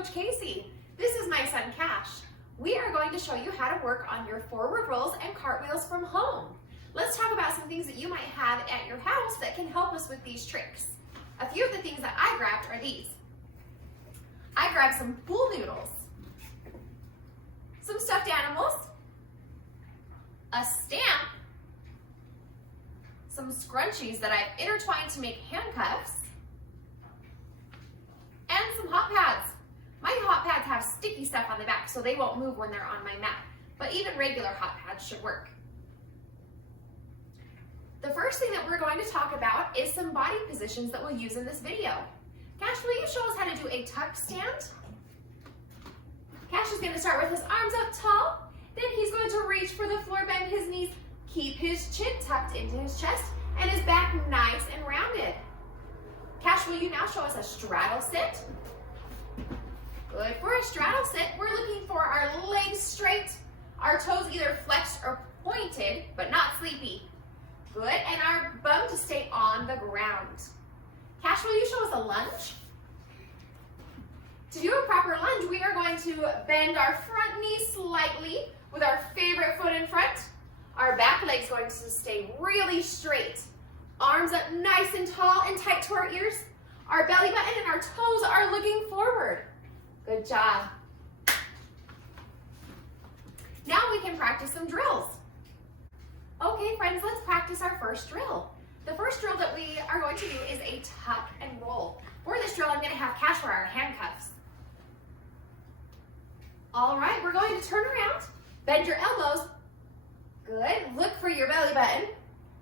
Coach Casey. This is my son Cash. We are going to show you how to work on your forward rolls and cartwheels from home. Let's talk about some things that you might have at your house that can help us with these tricks. A few of the things that I grabbed are these. I grabbed some pool noodles, some stuffed animals, a stamp, some scrunchies that I've intertwined to make handcuffs, and some hot pads. My hot pads have sticky stuff on the back so they won't move when they're on my mat, but even regular hot pads should work. The first thing that we're going to talk about is some body positions that we'll use in this video. Cash, will you show us how to do a tuck stand? Cash is going to start with his arms up tall, then he's going to reach for the floor, bend his knees, keep his chin tucked into his chest, and his back nice and rounded. Cash, will you now show us a straddle sit? Good. For a straddle sit, we're looking for our legs straight, our toes either flexed or pointed, but not sleepy. Good, and our bum to stay on the ground. Cash, will you show us a lunge? To do a proper lunge, we are going to bend our front knee slightly with our favorite foot in front. Our back leg's going to stay really straight. Arms up nice and tall and tight to our ears. Our belly button and our toes are looking forward. Good job. Now we can practice some drills. Okay, friends, let's practice our first drill. The first drill that we are going to do is a tuck and roll. For this drill, I'm going to have Cash wear our handcuffs. All right, we're going to turn around, bend your elbows. Good, look for your belly button.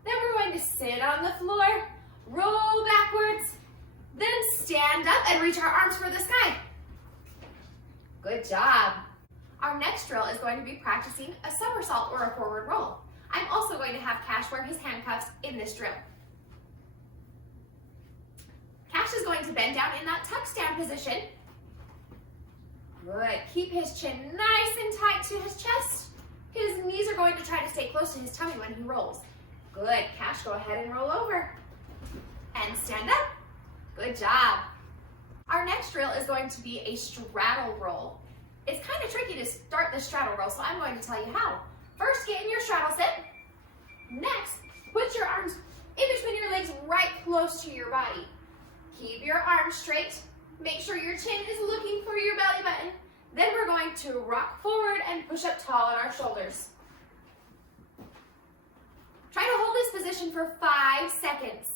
Then we're going to sit on the floor, roll backwards, then stand up and reach our arms for the sky. Good job. Our next drill is going to be practicing a somersault or a forward roll. I'm also going to have Cash wear his handcuffs in this drill. Cash is going to bend down in that tuck stand position. Good. Keep his chin nice and tight to his chest. His knees are going to try to stay close to his tummy when he rolls. Good. Cash, go ahead and roll over. And stand up. Good job. Our next drill is going to be a straddle roll. It's kind of tricky to start the straddle roll, so I'm going to tell you how. First, get in your straddle sit. Next, put your arms in between your legs right close to your body. Keep your arms straight. Make sure your chin is looking for your belly button. Then we're going to rock forward and push up tall on our shoulders. Try to hold this position for 5 seconds.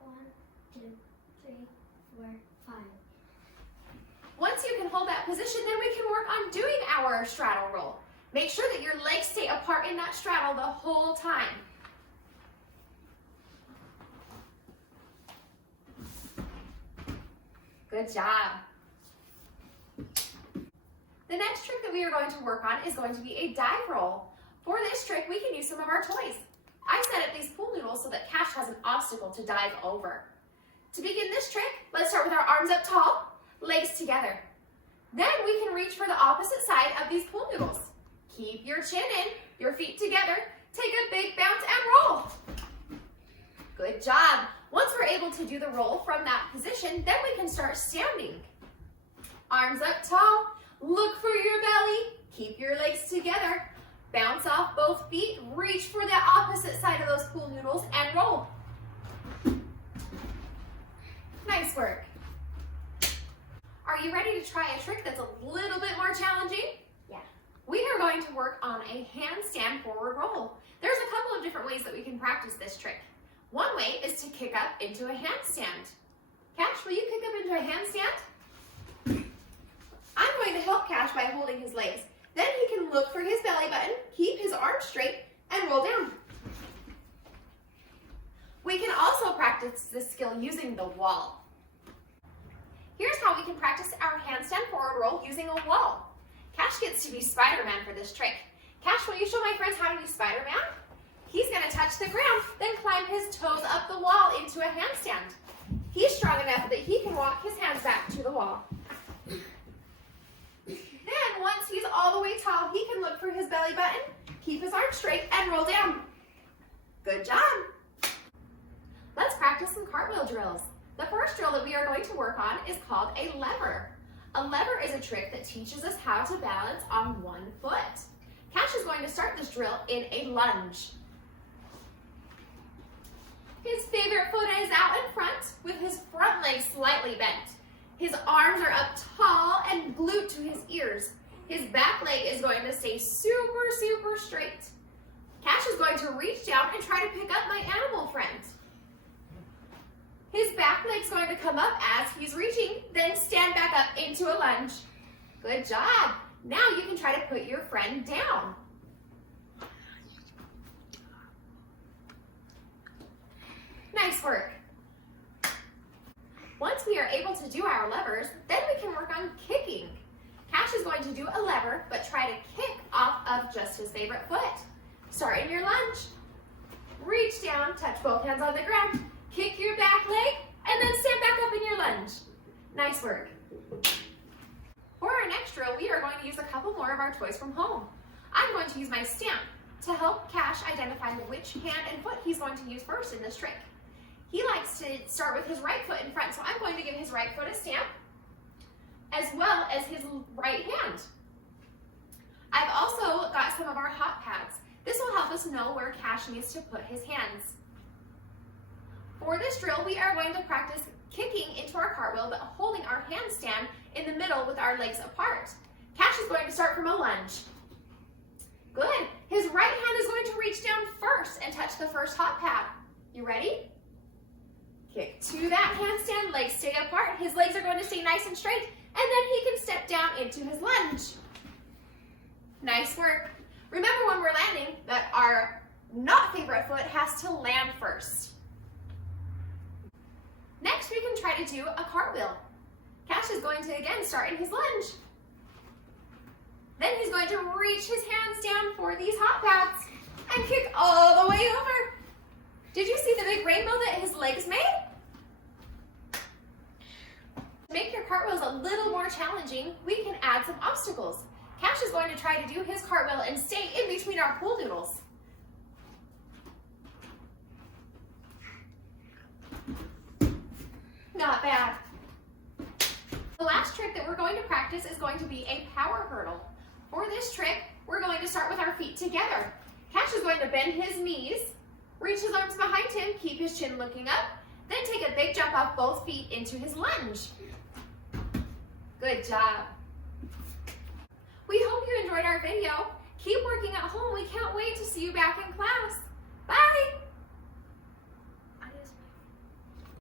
1, 2, 3, 4, 5. Once you can hold that position, then we can work on doing our straddle roll. Make sure that your legs stay apart in that straddle the whole time. Good job. The next trick that we are going to work on is going to be a dive roll. For this trick, we can use some of our toys. I set up these pool noodles so that Cash has an obstacle to dive over. To begin this trick, let's start with our arms up tall, legs together. Then we can reach for the opposite side of these pool noodles. Keep your chin in, your feet together, take a big bounce and roll. Good job. Once we're able to do the roll from that position, then we can start standing. Arms up tall, look for your belly, keep your legs together, bounce off both feet, reach for the opposite side of those pool noodles and roll. Nice work. Are you ready to try a trick that's a little bit more challenging? Yeah. We are going to work on a handstand forward roll. There's a couple of different ways that we can practice this trick. One way is to kick up into a handstand. Cash, will you kick up into a handstand? I'm going to help Cash by holding his legs. Then he can look for his belly button, keep his arms straight, and roll down. We can also practice this skill using the wall. Here's how we can practice our handstand forward roll using a wall. Cash gets to be Spider-Man for this trick. Cash, will you show my friends how to be Spider-Man? He's going to touch the ground, then climb his toes up the wall into a handstand. He's strong enough that he can walk his hands back to the wall. Then, once he's all the way tall, he can look for his belly button, keep his arms straight, and roll down. Good job. Let's practice some cartwheel drills. The first drill that we are going to work on is called a lever. A lever is a trick that teaches us how to balance on one foot. Cash is going to start this drill in a lunge. His favorite foot is out in front with his front leg slightly bent. His arms are up tall and glued to his ears. His back leg is going to stay super straight. Cash is going to reach down and try to pick up my animal friend. His back leg's going to come up as he's reaching, then stand back up into a lunge. Good job. Now you can try to put your friend down. Nice work. Once we are able to do our levers, then we can work on kicking. Cash is going to do a lever, but try to kick off of just his favorite foot. Start in your lunge. Reach down, touch both hands on the ground, kick your back leg, and then stand back up in your lunge. Nice work. For our next drill, we are going to use a couple more of our toys from home. I'm going to use my stamp to help Cash identify which hand and foot he's going to use first in this trick. He likes to start with his right foot in front, so I'm going to give his right foot a stamp, as well as his right hand. I've also got some of our hot pads. This will help us know where Cash needs to put his hands. For this drill, we are going to practice kicking into our cartwheel, but holding our handstand in the middle with our legs apart. Cash is going to start from a lunge. Good. His right hand is going to reach down first and touch the first hot pad. You ready? Kick to that handstand, legs stay apart. His legs are going to stay nice and straight, and then he can step down into his lunge. Nice work. Remember when we're landing that our not favorite foot has to land first. Next, we can try to do a cartwheel. Cash is going to again start in his lunge. Then he's going to reach his hands down for these hot pads and kick all the way over. Did you see the big rainbow that his legs made? To make your cartwheels a little more challenging, we can add some obstacles. Cash is going to try to do his cartwheel and stay in between our pool noodles. Not bad. The last trick that we're going to practice is going to be a power hurdle. For this trick, we're going to start with our feet together. Cash is going to bend his knees, reach his arms behind him, keep his chin looking up, then take a big jump off both feet into his lunge. Good job. We hope you enjoyed our video. Keep working at home. We can't wait to see you back in class. Bye.